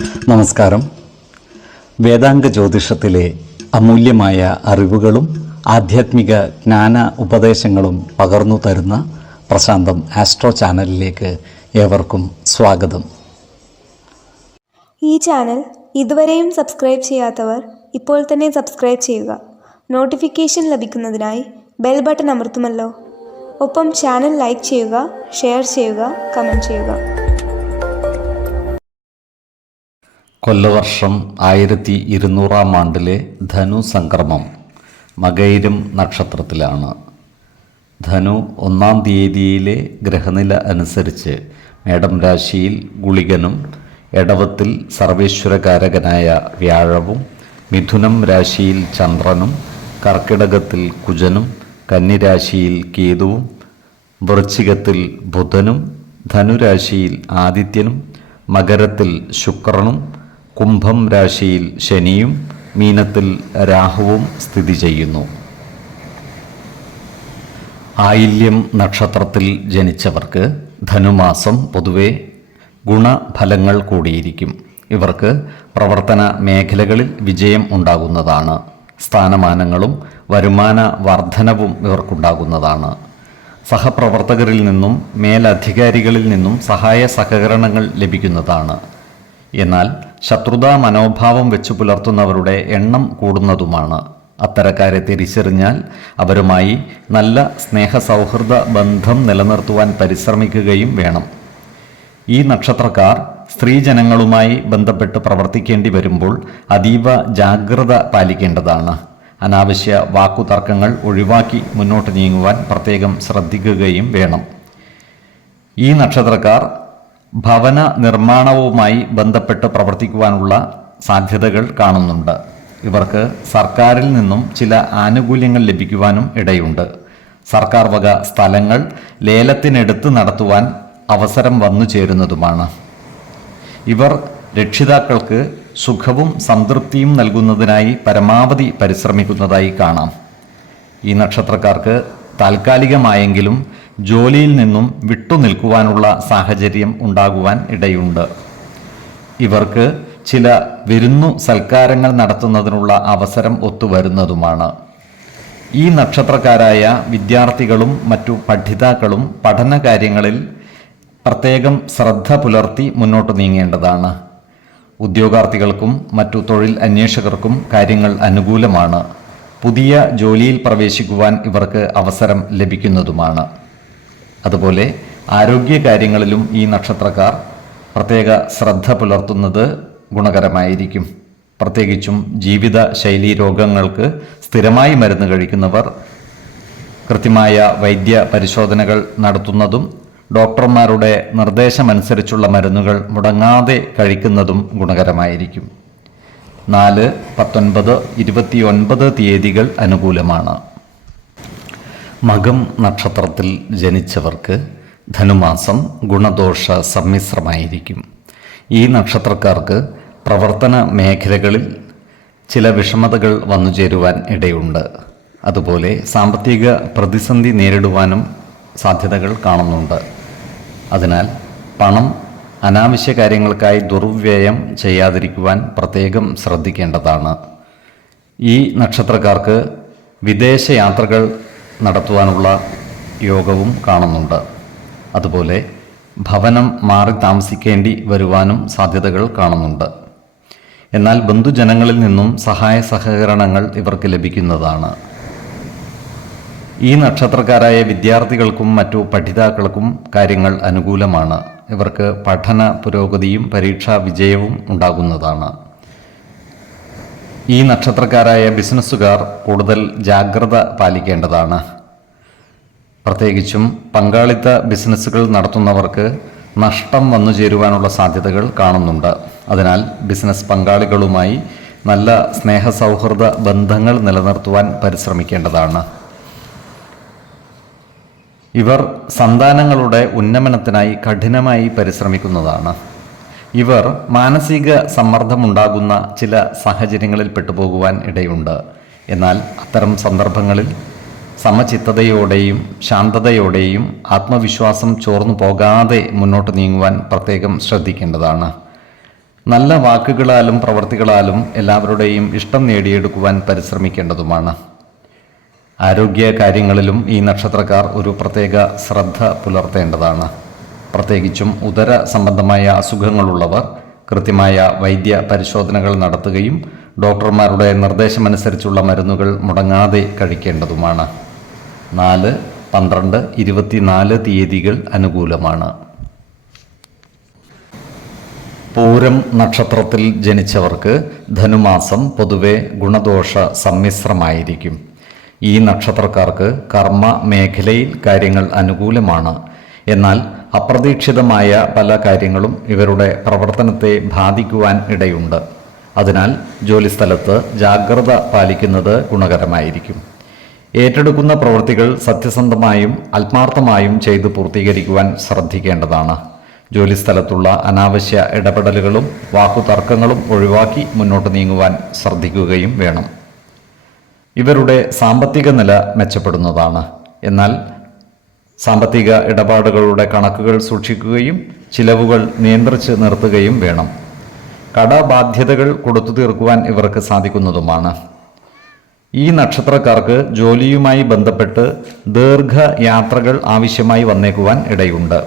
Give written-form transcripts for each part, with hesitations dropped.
നമസ്കാരം. വേദാംഗ ജ്യോതിഷത്തിലെ അമൂല്യമായ അറിവുകളും ആധ്യാത്മിക ജ്ഞാന ഉപദേശങ്ങളും പകർന്നു തരുന്ന പ്രശാന്തം ആസ്ട്രോ ചാനലിലേക്ക് ഏവർക്കും സ്വാഗതം. ഈ ചാനൽ ഇതുവരെയും സബ്സ്ക്രൈബ് ചെയ്യാത്തവർ ഇപ്പോൾ തന്നെ സബ്സ്ക്രൈബ് ചെയ്യുക. നോട്ടിഫിക്കേഷൻ ലഭിക്കുന്നതിനായി ബെൽ ബട്ടൺ അമർത്തുമല്ലോ. ഒപ്പം ചാനൽ ലൈക്ക് ചെയ്യുക, ഷെയർ ചെയ്യുക, കമൻറ്റ് ചെയ്യുക. കൊല്ലവർഷം 1200 ആണ്ടിലെ ധനു സംക്രമം മകയിരം നക്ഷത്രത്തിലാണ്. ധനു 1 തീയതിയിലെ ഗ്രഹനില അനുസരിച്ച് മേടം രാശിയിൽ ഗുളികനും, എടവത്തിൽ സർവേശ്വരകാരകനായ വ്യാഴവും, മിഥുനം രാശിയിൽ ചന്ദ്രനും, കർക്കിടകത്തിൽ കുജനും, കന്നിരാശിയിൽ കേതുവും, വൃശ്ചികത്തിൽ ബുധനും, ധനുരാശിയിൽ ആദിത്യനും, മകരത്തിൽ ശുക്രനും, കുംഭം രാശിയിൽ ശനിയും, മീനത്തിൽ രാഹുവും സ്ഥിതി ചെയ്യുന്നു. ആയില്യം നക്ഷത്രത്തിൽ ജനിച്ചവർക്ക് ധനുമാസം പൊതുവെ ഗുണഫലങ്ങൾ കൂടിയിരിക്കും. ഇവർക്ക് പ്രവർത്തന മേഖലകളിൽ വിജയം ഉണ്ടാകുന്നതാണ്. സ്ഥാനമാനങ്ങളും വരുമാന വർധനവും ഇവർക്കുണ്ടാകുന്നതാണ്. സഹപ്രവർത്തകരിൽ നിന്നും മേലധികാരികളിൽ നിന്നും സഹായ സഹകരണങ്ങൾ ലഭിക്കുന്നതാണ്. എന്നാൽ ശത്രുതാ മനോഭാവം വെച്ചു പുലർത്തുന്നവരുടെ എണ്ണം കൂടുന്നതുമാണ്. അത്തരക്കാരെ തിരിച്ചറിഞ്ഞാൽ അവരുമായി നല്ല സ്നേഹസൗഹൃദ ബന്ധം നിലനിർത്തുവാൻ പരിശ്രമിക്കുകയും വേണം. ഈ നക്ഷത്രക്കാർ സ്ത്രീജനങ്ങളുമായി ബന്ധപ്പെട്ട് പ്രവർത്തിക്കേണ്ടി വരുമ്പോൾ അതീവ ജാഗ്രത പാലിക്കേണ്ടതാണ്. അനാവശ്യ വാക്കുതർക്കങ്ങൾ ഒഴിവാക്കി മുന്നോട്ട് നീങ്ങുവാൻ പ്രത്യേകം ശ്രദ്ധിക്കുകയും വേണം. ഈ നക്ഷത്രക്കാർ ഭവന നിർമ്മാണവുമായി ബന്ധപ്പെട്ട് പ്രവർത്തിക്കുവാനുള്ള സാധ്യതകൾ കാണുന്നുണ്ട്. ഇവർക്ക് സർക്കാരിൽ നിന്നും ചില ആനുകൂല്യങ്ങൾ ലഭിക്കുവാനും ഇടയുണ്ട്. സർക്കാർ വക സ്ഥലങ്ങൾ ലേലത്തിനെടുത്ത് നടത്തുവാൻ അവസരം വന്നു ചേരുന്നതുമാണ്. ഇവർ രക്ഷിതാക്കൾക്ക് സുഖവും സംതൃപ്തിയും നൽകുന്നതിനായി പരമാവധി പരിശ്രമിക്കുന്നതായി കാണാം. ഈ നക്ഷത്രക്കാർക്ക് താൽക്കാലികമായെങ്കിലും ജോലിയിൽ നിന്നും വിട്ടുനിൽക്കുവാനുള്ള സാഹചര്യം ഉണ്ടാകുവാൻ ഇടയുണ്ട്. ഇവർക്ക് ചില വിരുന്നു സൽക്കാരങ്ങൾ നടത്തുന്നതിനുള്ള അവസരം ഒത്തുവരുന്നതുമാണ്. ഈ നക്ഷത്രക്കാരായ വിദ്യാർത്ഥികളും മറ്റു പഠിതാക്കളും പഠനകാര്യങ്ങളിൽ പ്രത്യേകം ശ്രദ്ധ പുലർത്തി മുന്നോട്ട് നീങ്ങേണ്ടതാണ്. ഉദ്യോഗാർത്ഥികൾക്കും മറ്റു തൊഴിൽ അന്വേഷകർക്കും കാര്യങ്ങൾ അനുകൂലമാണ്. പുതിയ ജോലിയിൽ പ്രവേശിക്കുവാൻ ഇവർക്ക് അവസരം ലഭിക്കുന്നതുമാണ്. അതുപോലെ ആരോഗ്യകാര്യങ്ങളിലും ഈ നക്ഷത്രക്കാർ പ്രത്യേക ശ്രദ്ധ പുലർത്തുന്നത് ഗുണകരമായിരിക്കും. പ്രത്യേകിച്ചും ജീവിത ശൈലീ രോഗങ്ങൾക്ക് സ്ഥിരമായി മരുന്ന് കഴിക്കുന്നവർ കൃത്യമായ വൈദ്യ പരിശോധനകൾ നടത്തുന്നതും ഡോക്ടർമാരുടെ നിർദ്ദേശമനുസരിച്ചുള്ള മരുന്നുകൾ മുടങ്ങാതെ കഴിക്കുന്നതും ഗുണകരമായിരിക്കും. 4, 19, 29 തീയതികൾ അനുകൂലമാണ്. മകം നക്ഷത്രത്തിൽ ജനിച്ചവർക്ക് ധനുമാസം ഗുണദോഷ സമ്മിശ്രമായിരിക്കും. ഈ നക്ഷത്രക്കാർക്ക് പ്രവർത്തന മേഖലകളിൽ ചില വിഷമതകൾ വന്നു ചേരുവാൻ ഇടയുണ്ട്. അതുപോലെ സാമ്പത്തിക പ്രതിസന്ധി നേരിടുവാനും സാധ്യതകൾ കാണുന്നുണ്ട്. അതിനാൽ പണം അനാവശ്യ കാര്യങ്ങൾക്കായി ദുർവ്യയം ചെയ്യാതിരിക്കുവാൻ പ്രത്യേകം ശ്രദ്ധിക്കേണ്ടതാണ്. ഈ നക്ഷത്രക്കാർക്ക് വിദേശയാത്രകൾ നടത്തുവാനുള്ള യോഗവും കാണുന്നുണ്ട്. അതുപോലെ ഭവനം മാറി താമസിക്കേണ്ടി വരുവാനും സാധ്യതകൾ കാണുന്നുണ്ട്. എന്നാൽ ബന്ധുജനങ്ങളിൽ നിന്നും സഹായ സഹകരണങ്ങൾ ഇവർക്ക് ലഭിക്കുന്നതാണ്. ഈ നക്ഷത്രക്കാരായ വിദ്യാർത്ഥികൾക്കും മറ്റു പഠിതാക്കൾക്കും കാര്യങ്ങൾ അനുകൂലമാണ്. ഇവർക്ക് പഠന പുരോഗതിയും പരീക്ഷാ വിജയവും ഉണ്ടാകുന്നതാണ്. ഈ നക്ഷത്രക്കാരായ ബിസിനസ്സുകാർ കൂടുതൽ ജാഗ്രത പാലിക്കേണ്ടതാണ്. പ്രത്യേകിച്ചും പങ്കാളിത്ത ബിസിനസ്സുകൾ നടത്തുന്നവർക്ക് നഷ്ടം വന്നു ചേരുവാനുള്ള സാധ്യതകൾ കാണുന്നുണ്ട്. അതിനാൽ ബിസിനസ് പങ്കാളികളുമായി നല്ല സ്നേഹസൗഹൃദ ബന്ധങ്ങൾ നിലനിർത്തുവാൻ പരിശ്രമിക്കേണ്ടതാണ്. ഇവർ സന്താനങ്ങളുടെ ഉന്നമനത്തിനായി കഠിനമായി പരിശ്രമിക്കുന്നതാണ്. ഇവർ മാനസിക സമ്മർദ്ദമുണ്ടാകുന്ന ചില സാഹചര്യങ്ങളിൽ പെട്ടുപോകുവാൻ ഇടയുണ്ട്. എന്നാൽ അത്തരം സന്ദർഭങ്ങളിൽ സമചിത്തതയോടെയും ശാന്തതയോടെയും ആത്മവിശ്വാസം ചോർന്നു പോകാതെ മുന്നോട്ട് നീങ്ങുവാൻ പ്രത്യേകം ശ്രദ്ധിക്കേണ്ടതാണ്. നല്ല വാക്കുകളാലും പ്രവൃത്തികളാലും എല്ലാവരുടെയും ഇഷ്ടം നേടിയെടുക്കുവാൻ പരിശ്രമിക്കേണ്ടതുമാണ്. ആരോഗ്യ കാര്യങ്ങളിലും ഈ നക്ഷത്രക്കാർ ഒരു പ്രത്യേക ശ്രദ്ധ പുലർത്തേണ്ടതാണ്. പ്രത്യേകിച്ചും ഉദര സംബന്ധമായ അസുഖങ്ങളുള്ളവർ കൃത്യമായ വൈദ്യ പരിശോധനകൾ നടത്തുകയും ഡോക്ടർമാരുടെ നിർദ്ദേശമനുസരിച്ചുള്ള മരുന്നുകൾ മുടങ്ങാതെ കഴിക്കേണ്ടതുമാണ്. 4, 12, 24 തീയതികൾ അനുകൂലമാണ്. പൂരം നക്ഷത്രത്തിൽ ജനിച്ചവർക്ക് ധനുമാസം പൊതുവെ ഗുണദോഷ സമ്മിശ്രമായിരിക്കും. ഈ നക്ഷത്രക്കാർക്ക് കർമ്മ മേഖലയിൽ കാര്യങ്ങൾ അനുകൂലമാണ്. എന്നാൽ അപ്രതീക്ഷിതമായ പല കാര്യങ്ങളും ഇവരുടെ പ്രവർത്തനത്തെ ബാധിക്കുവാൻ ഇടയുണ്ട്. അതിനാൽ ജോലിസ്ഥലത്ത് ജാഗ്രത പാലിക്കുന്നത് ഗുണകരമായിരിക്കും. ഏറ്റെടുക്കുന്ന പ്രവൃത്തികൾ സത്യസന്ധമായും ആത്മാർത്ഥമായും ചെയ്തു പൂർത്തീകരിക്കുവാൻ ശ്രദ്ധിക്കേണ്ടതാണ്. ജോലിസ്ഥലത്തുള്ള അനാവശ്യ ഇടപെടലുകളും വാക്കുതർക്കങ്ങളും ഒഴിവാക്കി മുന്നോട്ട് നീങ്ങുവാൻ ശ്രദ്ധിക്കുകയും വേണം. ഇവരുടെ സാമ്പത്തിക നില മെച്ചപ്പെടുന്നതാണ്. എന്നാൽ സാമ്പത്തിക ഇടപാടുകളുടെ കണക്കുകൾ സൂക്ഷിക്കുകയും ചിലവുകൾ നിയന്ത്രിച്ച് നിർത്തുകയും വേണം. കടബാധ്യതകൾ കൊടുത്തു തീർക്കുവാൻ ഇവർക്ക് സാധിക്കുന്നതുമാണ്. ഈ നക്ഷത്രക്കാർക്ക് ജോലിയുമായി ബന്ധപ്പെട്ട് ദീർഘയാത്രകൾ ആവശ്യമായി വന്നേക്കുവാൻ ഇടയുണ്ട്.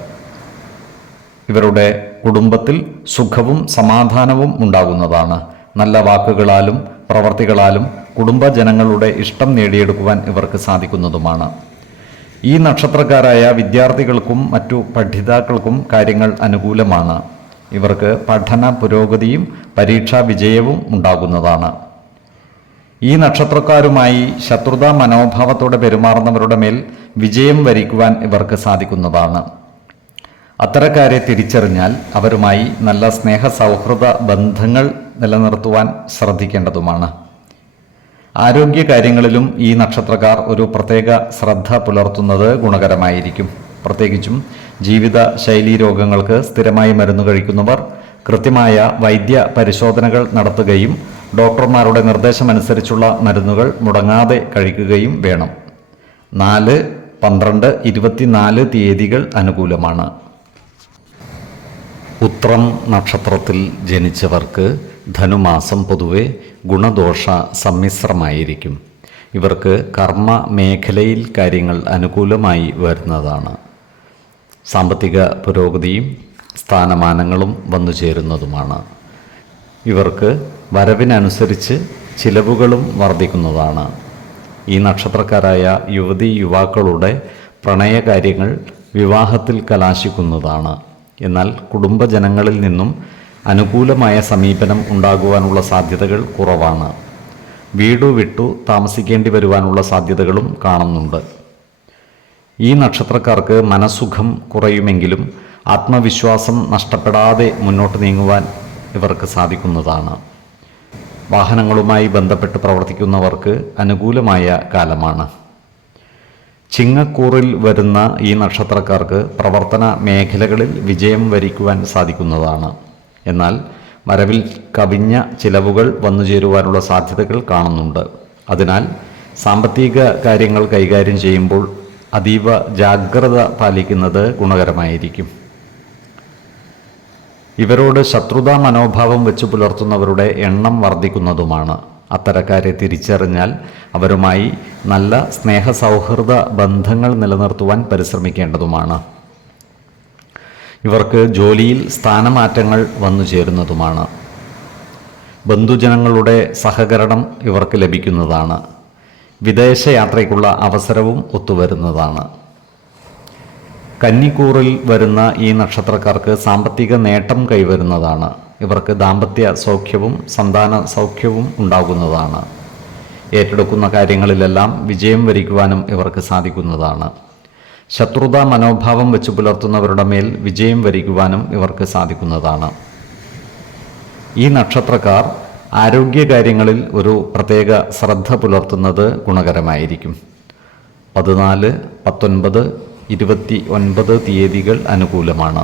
ഇവരുടെ കുടുംബത്തിൽ സുഖവും സമാധാനവും ഉണ്ടാകുന്നതാണ്. നല്ല വാക്കുകളാലും പ്രവർത്തികളാലും കുടുംബജനങ്ങളുടെ ഇഷ്ടം നേടിയെടുക്കുവാൻ ഇവർക്ക് സാധിക്കുന്നതുമാണ്. ഈ നക്ഷത്രക്കാരായ വിദ്യാർത്ഥികൾക്കും മറ്റു പഠിതാക്കൾക്കും കാര്യങ്ങൾ അനുകൂലമാണ്. ഇവർക്ക് പഠന പുരോഗതിയും പരീക്ഷാ വിജയവും ഉണ്ടാകുന്നതാണ്. ഈ നക്ഷത്രക്കാരുമായി ശത്രുതാ മനോഭാവത്തോടെ പെരുമാറുന്നവരുടെ മേൽ വിജയം വരിക്കുവാൻ ഇവർക്ക് സാധിക്കുന്നതാണ്. അത്തരക്കാരെ തിരിച്ചറിഞ്ഞാൽ അവരുമായി നല്ല സ്നേഹ സൗഹൃദ ബന്ധങ്ങൾ നിലനിർത്തുവാൻ ശ്രദ്ധിക്കേണ്ടതുമാണ്. ആരോഗ്യകാര്യങ്ങളിലും ഈ നക്ഷത്രക്കാർ ഒരു പ്രത്യേക ശ്രദ്ധ പുലർത്തുന്നത് ഗുണകരമായിരിക്കും. പ്രത്യേകിച്ചും ജീവിത ശൈലീ രോഗങ്ങൾക്ക് സ്ഥിരമായി മരുന്ന് കഴിക്കുന്നവർ കൃത്യമായ വൈദ്യ പരിശോധനകൾ നടത്തുകയും ഡോക്ടർമാരുടെ നിർദ്ദേശമനുസരിച്ചുള്ള മരുന്നുകൾ മുടങ്ങാതെ കഴിക്കുകയും വേണം. 4, 12, 24 തീയതികൾ അനുകൂലമാണ്. ഉത്രം നക്ഷത്രത്തിൽ ജനിച്ചവർക്ക് ധനുമാസം പൊതുവെ ഗുണദോഷ സമ്മിശ്രമായിരിക്കും. ഇവർക്ക് കർമ്മ മേഖലയിൽ കാര്യങ്ങൾ അനുകൂലമായി വരുന്നതാണ്. സാമ്പത്തിക പുരോഗതിയും സ്ഥാനമാനങ്ങളും വന്നു ചേരുന്നതുമാണ്. ഇവർക്ക് വരവിനനുസരിച്ച് ചിലവുകളും വർദ്ധിക്കുന്നതാണ്. ഈ നക്ഷത്രക്കാരായ യുവതി യുവാക്കളുടെ പ്രണയകാര്യങ്ങൾ വിവാഹത്തിൽ കലാശിക്കുന്നതാണ്. എന്നാൽ കുടുംബജനങ്ങളിൽ നിന്നും അനുകൂലമായ സമീപനം ഉണ്ടാകുവാനുള്ള സാധ്യതകൾ കുറവാണ്. വീടു വിട്ടു താമസിക്കേണ്ടി വരുവാനുള്ള സാധ്യതകളും കാണുന്നുണ്ട്. ഈ നക്ഷത്രക്കാർക്ക് മനസ്സുഖം കുറയുമെങ്കിലും ആത്മവിശ്വാസം നഷ്ടപ്പെടാതെ മുന്നോട്ട് നീങ്ങുവാൻ ഇവർക്ക് സാധിക്കുന്നതാണ്. വാഹനങ്ങളുമായി ബന്ധപ്പെട്ട് പ്രവർത്തിക്കുന്നവർക്ക് അനുകൂലമായ കാലമാണ്. ചിങ്ങക്കൂറിൽ വരുന്ന ഈ നക്ഷത്രക്കാർക്ക് പ്രവർത്തന മേഖലകളിൽ വിജയം വരിക്കുവാൻ സാധിക്കുന്നതാണ്. എന്നാൽ വരവിൽ കവിഞ്ഞ ചിലവുകൾ വന്നു ചേരുവാനുള്ള സാധ്യതകൾ കാണുന്നുണ്ട്. അതിനാൽ സാമ്പത്തിക കാര്യങ്ങൾ കൈകാര്യം ചെയ്യുമ്പോൾ അതീവ ജാഗ്രത പാലിക്കുന്നത് ഗുണകരമായിരിക്കും. ഇവരോട് ശത്രുതാ മനോഭാവം വെച്ച് പുലർത്തുന്നവരുടെ എണ്ണം വർദ്ധിക്കുന്നതുമാണ്. അത്തരക്കാരെ തിരിച്ചറിഞ്ഞാൽ അവരുമായി നല്ല സ്നേഹ സൗഹൃദ ബന്ധങ്ങൾ നിലനിർത്തുവാൻ പരിശ്രമിക്കേണ്ടതുമാണ്. ഇവർക്ക് ജോലിയിൽ സ്ഥാനമാറ്റങ്ങൾ വന്നു ചേരുന്നതുമാണ്. ബന്ധുജനങ്ങളുടെ സഹകരണം ഇവർക്ക് ലഭിക്കുന്നതാണ്. വിദേശയാത്രയ്ക്കുള്ള അവസരവും ഒത്തുവരുന്നതാണ്. കന്നിക്കൂറിൽ വരുന്ന ഈ നക്ഷത്രക്കാർക്ക് സാമ്പത്തിക നേട്ടം കൈവരുന്നതാണ്. ഇവർക്ക് ദാമ്പത്യ സൗഖ്യവും സന്താന സൗഖ്യവും ഉണ്ടാകുന്നതാണ്. ഏറ്റെടുക്കുന്ന കാര്യങ്ങളിലെല്ലാം വിജയം വരിക്കുവാനും ഇവർക്ക് സാധിക്കുന്നതാണ്. ശത്രുതാ മനോഭാവം വെച്ച് പുലർത്തുന്നവരുടെ മേൽ വിജയം വരിക്കുവാനും ഇവർക്ക് സാധിക്കുന്നതാണ്. ഈ നക്ഷത്രക്കാർ ആരോഗ്യകാര്യങ്ങളിൽ ഒരു പ്രത്യേക ശ്രദ്ധ പുലർത്തുന്നത് ഗുണകരമായിരിക്കും. 14, 19, 29 തീയതികൾ അനുകൂലമാണ്.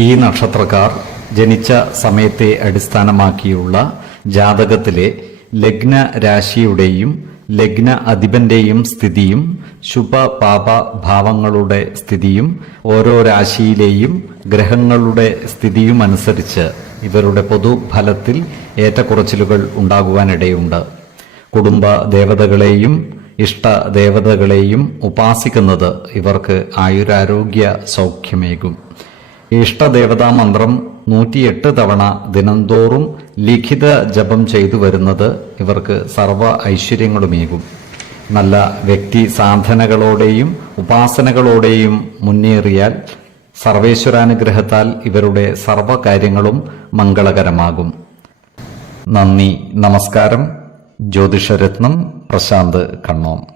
ഈ നക്ഷത്രക്കാർ ജനിച്ച സമയത്തെ അടിസ്ഥാനമാക്കിയുള്ള ജാതകത്തിലെ ലഗ്ന രാശിയുടെയും ലഗ്ന അധിപന്റെയും സ്ഥിതിയും ശുഭ പാപ ഭാവങ്ങളുടെ സ്ഥിതിയും ഓരോ രാശിയിലെയും ഗ്രഹങ്ങളുടെ സ്ഥിതിയും അനുസരിച്ച് ഇവരുടെ പൊതുഫലത്തിൽ ഏറ്റക്കുറച്ചിലുകൾ ഉണ്ടാകുവാനിടയുണ്ട്. കുടുംബ ദേവതകളെയും ഇഷ്ടദേവതകളെയും ഉപാസിക്കുന്നത് ഇവർക്ക് ആയുരാരോഗ്യ സൗഖ്യമേകും. ഇഷ്ടദേവതാ മന്ത്രം 108 തവണ ദിനംതോറും ലിഖിത ജപം ചെയ്തു വരുന്നത് ഇവർക്ക് സർവ ഐശ്വര്യങ്ങളുമേകും. നല്ല വ്യക്തി സാധനകളോടെയും ഉപാസനകളോടെയും മുന്നേറിയാൽ സർവേശ്വരാനുഗ്രഹത്താൽ ഇവരുടെ സർവകാര്യങ്ങളും മംഗളകരമാകും. നന്ദി, നമസ്കാരം. ജ്യോതിഷരത്നം പ്രശാന്ത് കണ്ണോം.